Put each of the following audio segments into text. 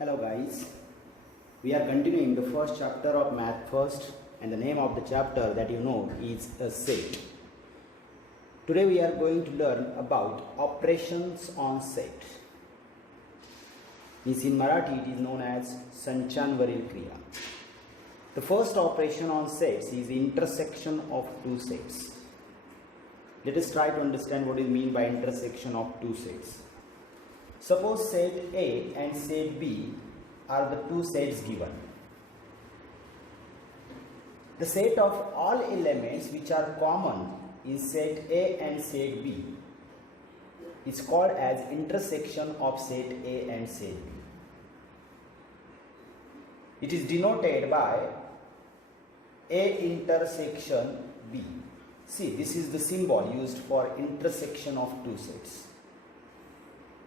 Hello guys, we are continuing the first chapter of Math First, and the name of the chapter that you know is a set. Today we are going to learn about operations on set. In Marathi it is known as Sanchanvaril Kriya. The first operation on sets is the intersection of two sets. Let us try to understand what is meant by intersection of two sets. Suppose set A and set B are the two sets given. The set of all elements which are common in set A and set B is called as intersection of set A and set B. It is denoted by A intersection B. See, this is the symbol used for intersection of two sets.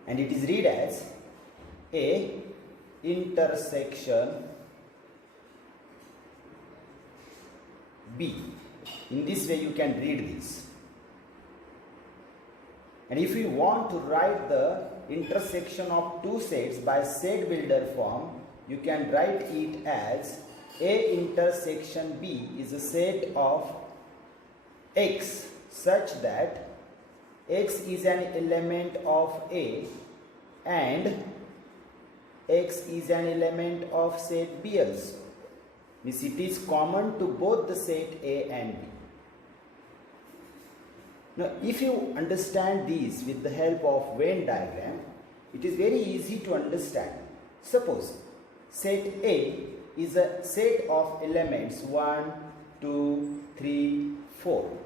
And it is read as A intersection B. In this way you can read this. And if you want to write the intersection of two sets by set builder form, you can write it as A intersection B is a set of X such that X is an element of A and X is an element of set B also. Means it is common to both the set A and B. Now if you understand these with the help of Venn diagram, it is very easy to understand. Suppose set A is a set of elements 1, 2, 3, 4.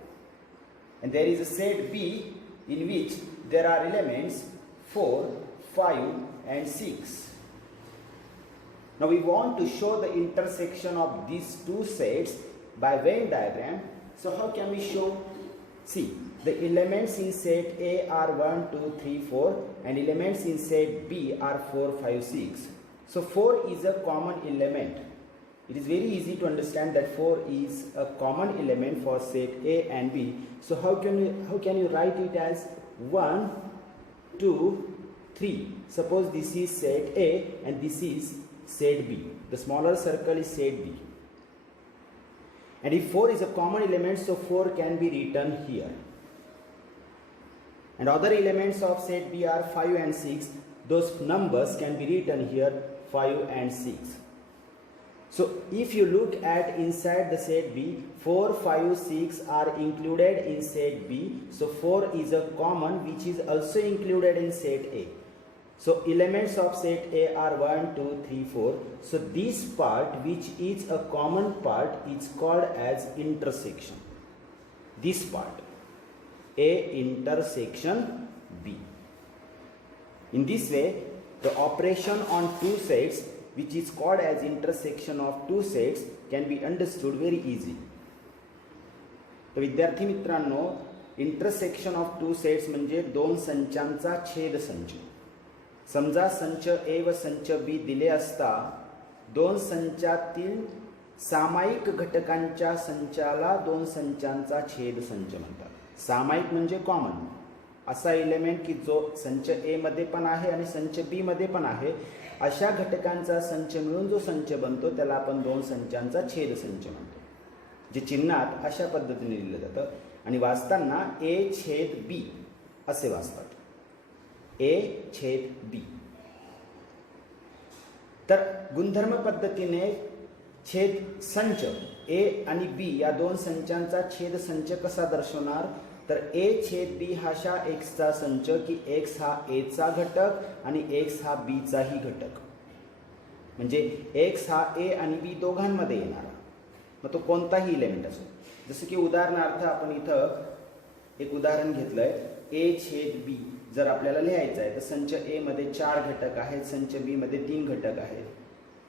And there is a set B in which there are elements 4, 5 and 6. Now we want to show the intersection of these two sets by Venn diagram. So how can we show? See, the elements in set A are 1, 2, 3, 4 and elements in set B are 4, 5, 6. So 4 is a common element. It is very easy to understand that 4 is a common element for set A and B. So how can you write it as 1, 2, 3? Suppose this is set A and this is set B. The smaller circle is set B. And if 4 is a common element, so 4 can be written here. And other elements of set B are 5 and 6. Those numbers can be written here 5 and 6. So if you look at inside the set B, 4, 5, 6 are included in set B. So 4 is a common which is also included in set A. So elements of set A are 1, 2, 3, 4. So this part which is a common part is called as intersection. This part, A intersection B. In this way, the operation on two sets which is called as intersection of two sets can be understood very easily. तर विद्यार्थी मित्रांनो, intersection of two sets म्हणजे दोन संचांचा छेद संच. समजा संच A व संच B दिले असता दोन संचातील सामायिक घटकांच्या संचाला दोन संचांचा छेद संच म्हणतात. सामायिक म्हणजे कॉमन असा एलिमेंट की जो संच A मध्ये पण आहे आणि संच B मध्ये पण आहे, अशा घटकांचा संच मिळून जो संच बनतो त्याला आपण दोन संचांचा छेद संच म्हणतो. जे चिन्हात अशा पद्धतीने लिहिलं जातं आणि वाचताना A छेद B असे वाचतात. A छेद B. तर गुणधर्म पद्धतीने छेद संच A आणि B या दोन संचांचा छेद संच कसा दर्शवणार? तर A छेद B हा अशा X चा संच की X हा A चा घटक आणि X हा B चाही घटक. म्हणजे X हा A आणि B दोघांमध्ये येणारा. मग तो कोणताही एलिमेंट असो. जसं की उदाहरणार्थ आपण इथं एक उदाहरण घेतलंय A छेद B. जर आपल्याला लिहायचं आहे तर संच A मध्ये 4 घटक आहेत, संच B मध्ये 3 घटक आहेत.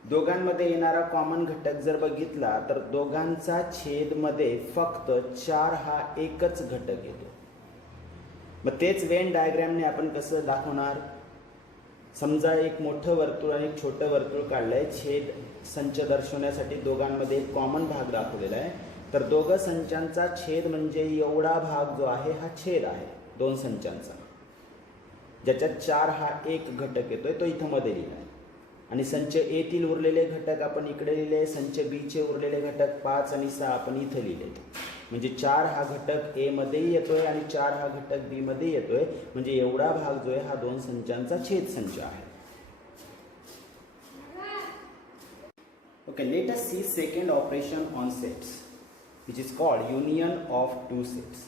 दोघांमध्ये येणारा कॉमन घटक जर बघितला तर दोघांचा छेद मध्ये फक्त 4 हा एकच घटक येतो. मग तेच वेन डायग्रामने आपण कसं दाखवणार? समजा एक मोठं वर्तुळ आणि एक छोटं वर्तुळ काढलंय. छेद संच दर्शवण्यासाठी दोघांमध्ये एक कॉमन भाग दाखवलेला आहे. तर दोघं संचांचा छेद म्हणजे एवढा भाग जो आहे हा छेद आहे दोन संचांचा, ज्याच्यात 4 हा एक घटक येतोय तो इथं मध्ये लिहिला आहे. आणि संच ए तील उरलेले घटक आपण इकडे लिहिले, संच बी चे उरलेले घटक 5 आणि 6 आपण इथे लिहिले. म्हणजे 4 हा घटक ए मध्येही येतोय आणि 4 हा घटक बी मध्ये येतोय. म्हणजे एवढा भाग जो आहे हा दोन संचांचा छेद संच आहे. Okay, let us see second operation on sets, which is called union of two sets.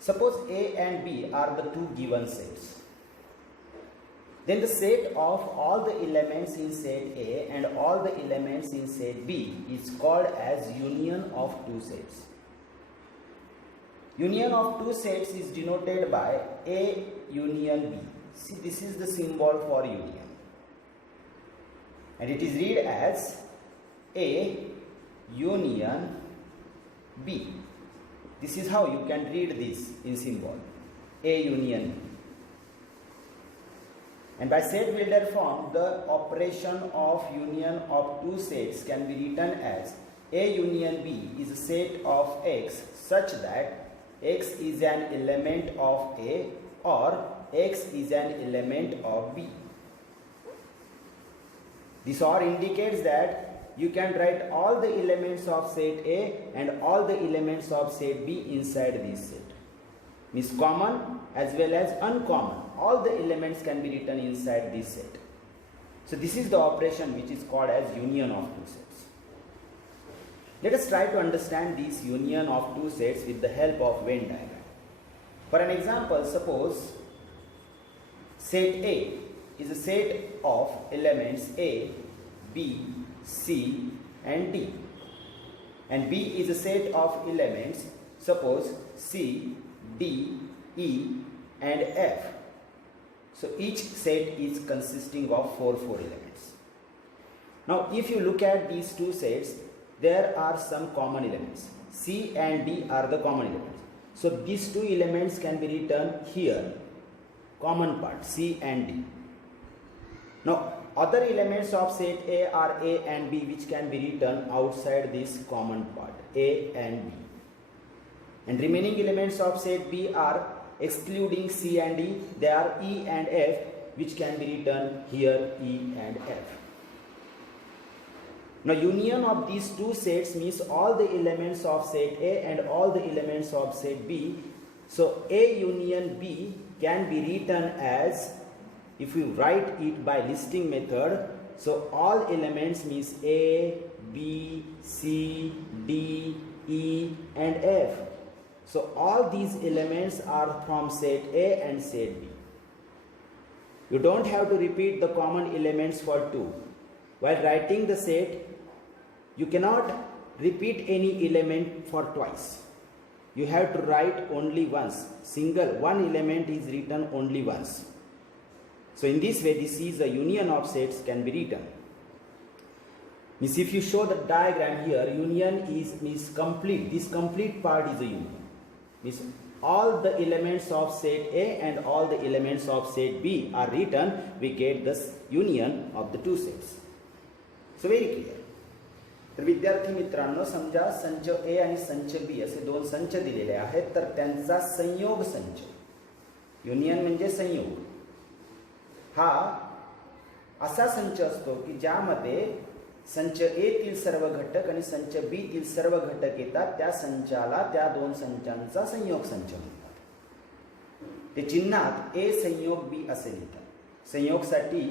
Suppose A and B are the two given sets. Then the set of all the elements in set A and all the elements in set B is called as union of two sets. Union of two sets is denoted by A union B. See, this is the symbol for union. And it is read as A union B. This is how you can read this in symbol, A union B. And by set builder form, the operation of union of two sets can be written as A union B is a set of X such that X is an element of A or X is an element of B. This or indicates that you can write all the elements of set A and all the elements of set B inside this set. Means common as well as uncommon. All the elements can be written inside this set. So this is the operation which is called as union of two sets. Let us try to understand this union of two sets with the help of Venn diagram. For an example, suppose set A is a set of elements A, B, C and D, and B is a set of elements, suppose C, D, E and F. So each set is consisting of 4 elements. Now if you look at these two sets, there are some common elements. C and D are the common elements. So these two elements can be written here, common part C and D. Now other elements of set A are A and B, which can be written outside this common part, A and B. And remaining elements of set B are, excluding C and D, they are E and F, which can be written here E and F. Now union of these two sets means all the elements of set A and all the elements of set B. So A union B can be written as, if we write it by listing method, so all elements means A, B, C, D, E and F. So all these elements are from set A and set B. You don't have to repeat the common elements for two. While writing the set, you cannot repeat any element for twice. You have to write only once. One element is written only once. So in this way, this is a union of sets can be written. Means if you show the diagram here, union means complete. This complete part is a union. Means all the elements of set A and all the elements of set B are written. We get this union of the two sets. So very clear. तर विद्यार्थी मित्रांनो, समजा संच ए आणि संच B असे दोन संच दिलेले आहेत, तर त्यांचा संयोग संच, युनियन म्हणजे संयोग, हा असा संच असतो की ज्यामध्ये संच ए तील सर्व घटक आणि संच बी तील सर्व घटक येतात. त्या संचाला त्या दोन संचांचा संयोग संच म्हणतात. ते चिन्हात ए संयोग बी असे लिहितात. संयोगसाठी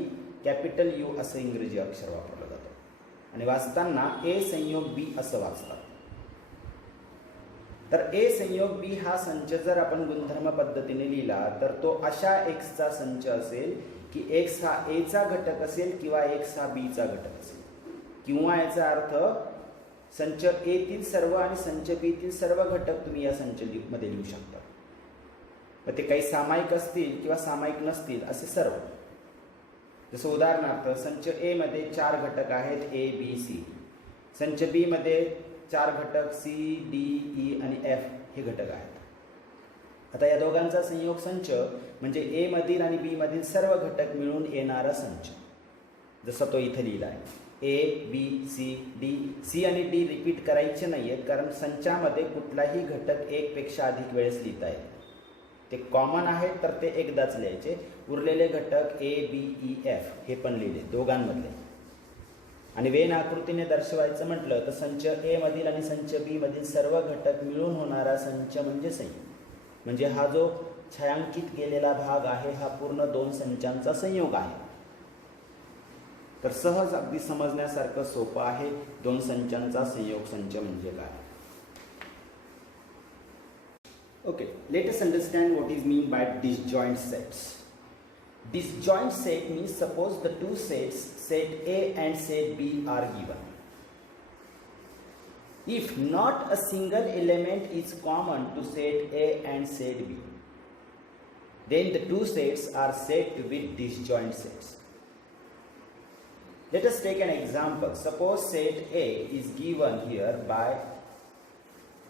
कॅपिटल यू असं इंग्रजी अक्षर वापरलं जातं आणि वाचताना ए संयोग बी असं वाचतात. तर ए संयोग बी हा संच जर आपण गुणधर्म पद्धतीने लिहिला तर तो अशा एक्सचा संच असेल की एक्स हा ए चा घटक असेल किंवा एक्स हा बी चा घटक असेल, किंवा याचा अर्थ संच ए तील सर्व आणि संच बी तील सर्व घटक तुम्ही या संच मध्ये लिहू शकता. मग ते काही सामायिक असतील किंवा सामायिक नसतील असे सर्व. जसं उदाहरणार्थ संच ए मध्ये 4 घटक आहेत ए बी सी, संच बी मध्ये 4 घटक सी डी ई आणि एफ हे घटक आहेत. आता या दोघांचा संयोग संच म्हणजे ए मधील आणि बी मधील सर्व घटक मिळून येणारा संच, जसा तो इथे लिहिला आहे. ए बी सी डी, सी आणि डी रिपीट करायचे नाही आहेत कारण संचामध्ये कुठलाही घटक 1 पेक्षा अधिक वेळेस लिहिता येतो. ते कॉमन आहेत तर ते एकदाच लिहायचे. उरलेले घटक ए बी ई एफ हे पण लिहिले दोघांमधले. आणि वेन आकृतीने दर्शवायचं म्हटलं तर संच ए मधील आणि संच बी मधील सर्व घटक मिळून होणारा संच म्हणजे संयुग. म्हणजे हा जो छायांकित केलेला भाग आहे हा पूर्ण दोन संचांचा संयोग आहे. तर सहज अगदी समजण्यासारखं सोपं आहे दोन संचांचा संयोग संच म्हणजे काय. Okay, let us understand what is mean by disjoint sets. Disjoint set means suppose the two sets, set A and set B are given. If not a single element is common to set A and set B, then the two sets are said to be disjoint sets. Let us take an example. Suppose set A is given here by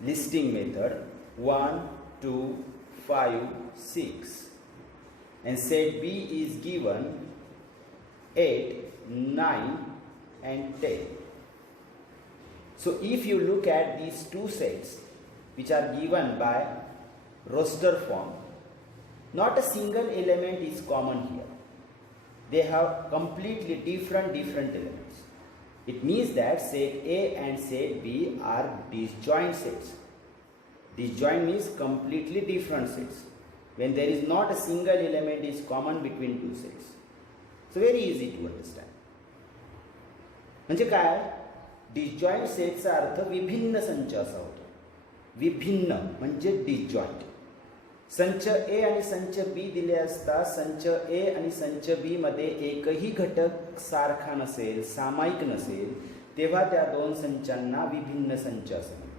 listing method 1, 2, 5, 6, and set B is given 8, 9 and 10. So if you look at these two sets which are given by roster form, not a single element is common here. They have completely different elements. It means that set A and set B are disjoint sets. Disjoint means completely different sets when there is not a single element is common between two sets. So very easy to understand. म्हणजे काय, disjoint सेटचा अर्थ विभिन्न संच असा होतो. विभिन्न म्हणजे disjoint. संच ए आणि संच बी दिले असता संच ए आणि संच बी मध्ये एकही घटक सारखा नसेल, सामायिक नसेल, तेव्हा त्या दोन संचांना विभिन्न संच असे म्हणतात.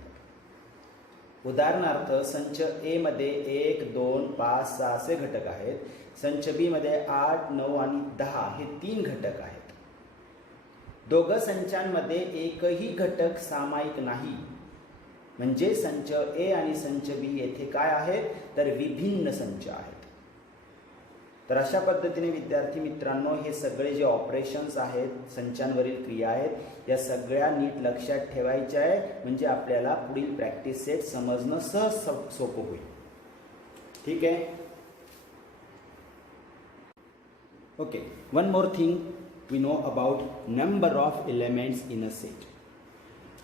उदाहरणार्थ संच ए मध्ये 1, 2, 5, 6 असे घटक आहेत. संच बी मध्ये 8, 9 आणि 10 हे 3 घटक आहेत. दोघं संचांमध्ये एकही घटक सामायिक नाही. म्हणजे संच ए आणि संच बी येथे काय आहेत तर विभिन्न संच आहेत. तर अशा पद्धतीने विद्यार्थी मित्रांनो हे सगळे जे ऑपरेशन्स आहेत, संचांवरील क्रिया आहेत, या सगळ्या नीट लक्षात ठेवायच्या आहे. म्हणजे आपल्याला पुढील प्रॅक्टिस सेट समजणं सहज सोपं होईल. ठीक आहे. Okay, one more thing we know about number of elements in a set.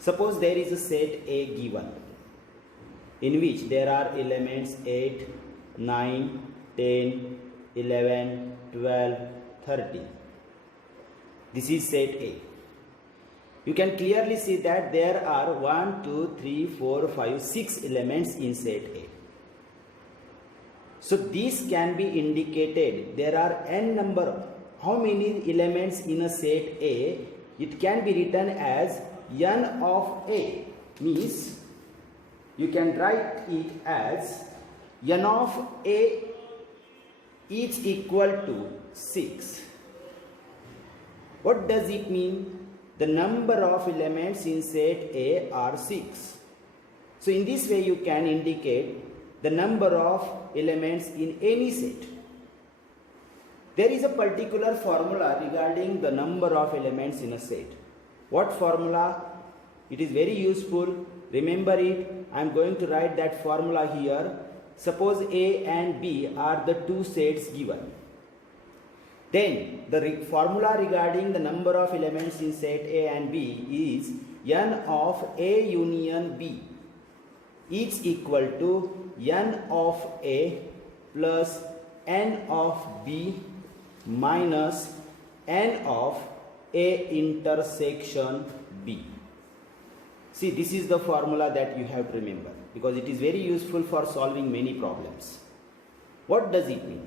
Suppose there is a set A given in which there are elements 8, 9, 10, 11, 12, 13. This is set A. You can clearly see that there are 1, 2, 3, 4, 5, 6 elements in set A. So this can be indicated. There are n number. How many elements in a set A? It can be written as n of A. Means you can write it as n of A is equal to 6. What does it mean? The number of elements in set A are 6. So in this way you can indicate the number of elements in any set. There is a particular formula regarding the number of elements in a set. What formula? It is very useful. Remember it. I am going to write that formula here. Suppose A and B are the two sets given. Then the formula regarding the number of elements in set A and B is n of A union B is equal to n of A plus n of B minus n of A intersection B. See, this is the formula that you have to remember because it is very useful for solving many problems. What does it mean?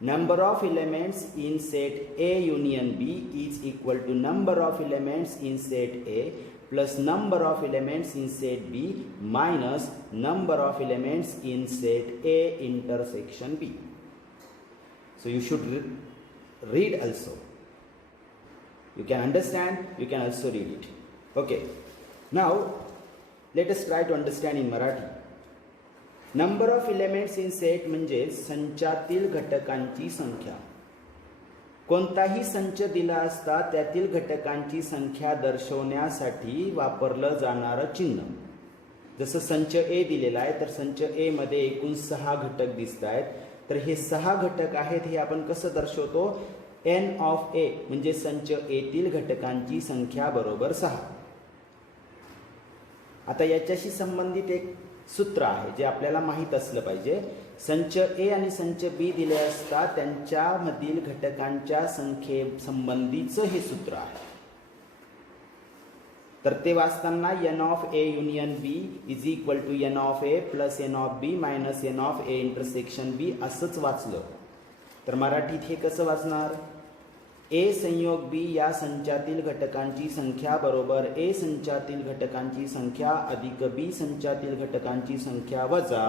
Number of elements in set A union B is equal to number of elements in set A plus number of elements in set B minus number of elements in set A intersection B. So you should read also. You can understand, you can also read it. Okay. Now let us try to understand in Marathi. Number of elements in set म्हणजे संचातील घटकांची संख्या. कोणताही संच दिला असता त्यातील घटकांची संख्या दर्शवण्यासाठी वापरलं जाणारं चिन्ह. जसं संच ए दिलेला आहे तर संच ए मध्ये एकूण 6 घटक दिसत आहेत. तर हे 6 घटक आहेत हे आपण कसं दर्शवतो, n ऑफ ए म्हणजे संच ए तील घटकांची संख्या बरोबर 6. आता याच्याशी संबंधित एक सूत्र आहे जे आपल्याला माहीत असलं पाहिजे. संच ए आणि संच बी दिले असता त्यांच्यामधील घटकांच्या संख्ये संबंधीचं हे सूत्र आहे. तर ते वाचताना n of A union B is equal to n of A plus n of B minus n of A intersection B असंच वाचलं. तर मराठीत हे कसं वाचणार, ए संयोग बी या संचातील घटकांची संख्या बरोबर ए संचातील घटकांची संख्या अधिक बी संचातील घटकांची संख्या वजा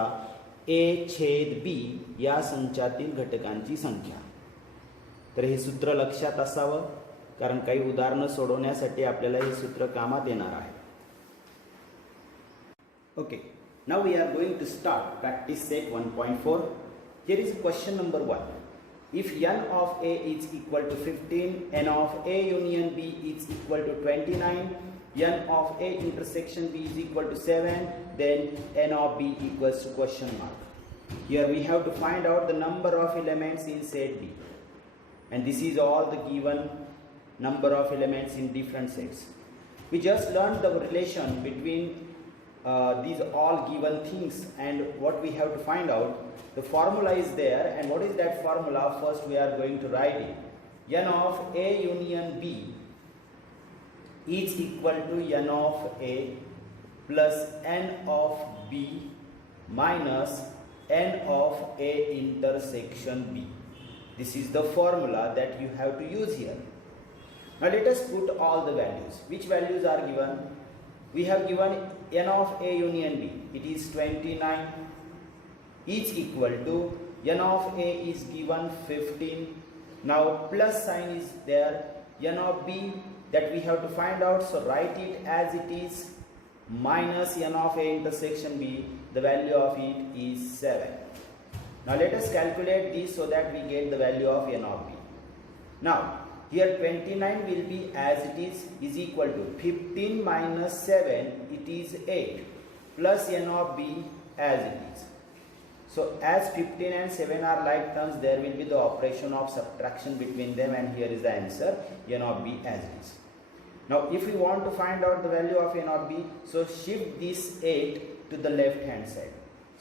ए छेद बी या संचातील घटकांची संख्या. तर हे सूत्र लक्षात असावं, कारण काही उदाहरणं सोडवण्यासाठी आपल्याला हे सूत्र कामात येणार आहे. Okay, now we are going to start practice set 1.4. Here is question number 1. If n of a is equal to 15, n of a union b is equal to 29, n of a intersection b is equal to 7, then n of b equals to question mark. Here we have to find out the number of elements in set B. And this is all the given number of elements in different sets. We just learned the relation between these all given things, and what we have to find out, the formula is there, and what is that formula? First we are going to write it. N of A union B is equal to N of A plus N of B minus N of A intersection B. This is the formula that you have to use here. Now let us put all the values. Which values are given? We have given N of A union B. It is 29 is equal to N of A is given 15. Now plus sign is there. N of B that we have to find out, so write it as it is, minus N of A intersection B. The value of it is 7. Now let us calculate this so that we get the value of N of B. Now here 29 will be as it is equal to 15 minus 7, it is 8, plus N of B as it is. So as 15 and 7 are like terms, there will be the operation of subtraction between them, and here is the answer, N of B as it is. Now if we want to find out the value of N of B, so shift this 8 to the left hand side.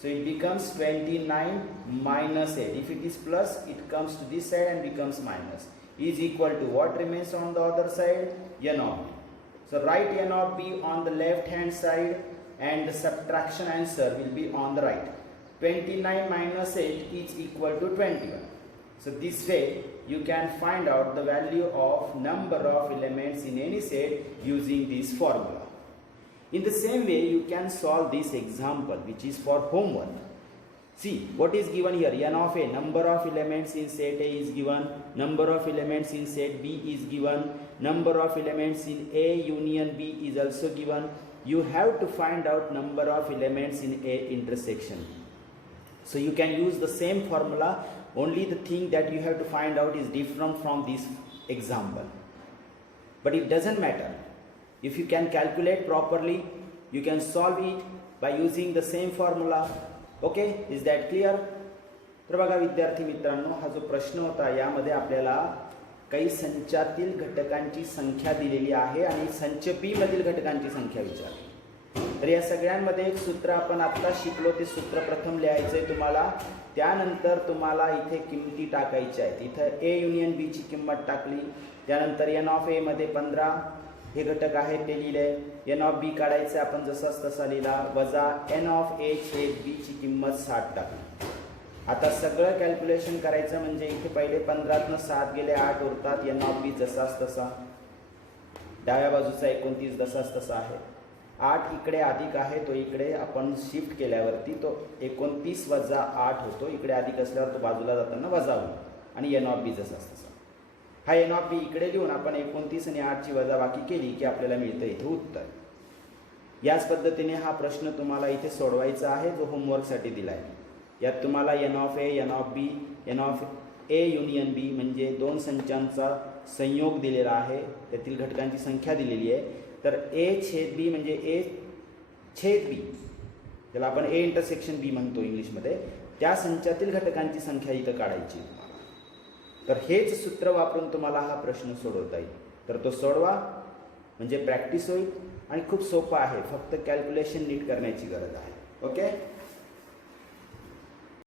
So it becomes 29 minus 8. If it is plus, it comes to this side and becomes minus. Is equal to what remains on the other side? N of B. So write N of B on the left hand side, and the subtraction answer will be on the right. 29 minus 8 is equal to 21. So this way you can find out the value of number of elements in any set using this formula. In the same way you can solve this example, which is for homework. See what is given here. N of A, number of elements in set A is given, number of elements in set B is given, number of elements in A union B is also given. You have to find out number of elements in A intersection. So you can use the same formula, only the thing that you have to find out is different from this example. But it doesn't matter. If you can calculate properly, you can solve it by using the same formula. Okay, is that clear? तर बघा विद्यार्थी मित्रांनो, हा जो प्रश्न होता यामध्ये आपल्याला काही संचातील घटकांची संख्या दिलेली आहे आणि संच बी मधील घटकांची संख्या विचारली. तर या सगळ्यांमध्ये एक सूत्र आपण आता शिकलो, ते सूत्र प्रथम लिहायचं आहे तुम्हाला. त्यानंतर तुम्हाला इथे किमती टाकायच्या आहेत. इथं ए युनियन बी ची किंमत टाकली, त्यानंतर एन ऑफ ए मध्ये 15 हे घटक आहेत ते लिहिले, एन ऑफ बी काढायचं आपण जसाच तसा लिहिला, वजा एन ऑफ ए छेद बी ची किंमत 60 टाकली. आता सगळं कॅल्क्युलेशन करायचं म्हणजे इथे पहिले 15तनं 7 गेले 8 उरतात, एन ऑफ बी जसाच तसा, डाव्या बाजूचा 29 जसाच तसा आहे, 8 इकडे अधिक आहे तो इकडे आपण शिफ्ट केल्यावरती तो 29 वजा 8 होतो, इकडे अधिक असल्यावर तो बाजूला जाताना वजा होईल, आणि एन ऑफ बी जसाच तसा. हा एन ऑफ बी इकडे लिहून आपण 29 आणि 8ची वजाबाकी केली की आपल्याला मिळतं इथे उत्तर. याच पद्धतीने हा प्रश्न तुम्हाला इथे सोडवायचा आहे जो होमवर्कसाठी दिला आहे. यात तुम्हाला n of A, n of B, n of A union B म्हणजे दोन संचांचा संयोग दिलेला आहे, त्यातील घटकांची संख्या दिलेली आहे. तर ए छेद बी म्हणजे ए छेद बी ज्याला आपण ए इंटरसेक्शन बी म्हणतो इंग्लिशमध्ये, त्या संचातील घटकांची संख्या इथं काढायची तुम्हाला. तर हेच सूत्र वापरून तुम्हाला हा प्रश्न सोडवता येईल. तर तो सोडवा, म्हणजे प्रॅक्टिस होईल आणि खूप सोपा आहे, फक्त कॅल्क्युलेशन नीट करण्याची गरज आहे. ओके.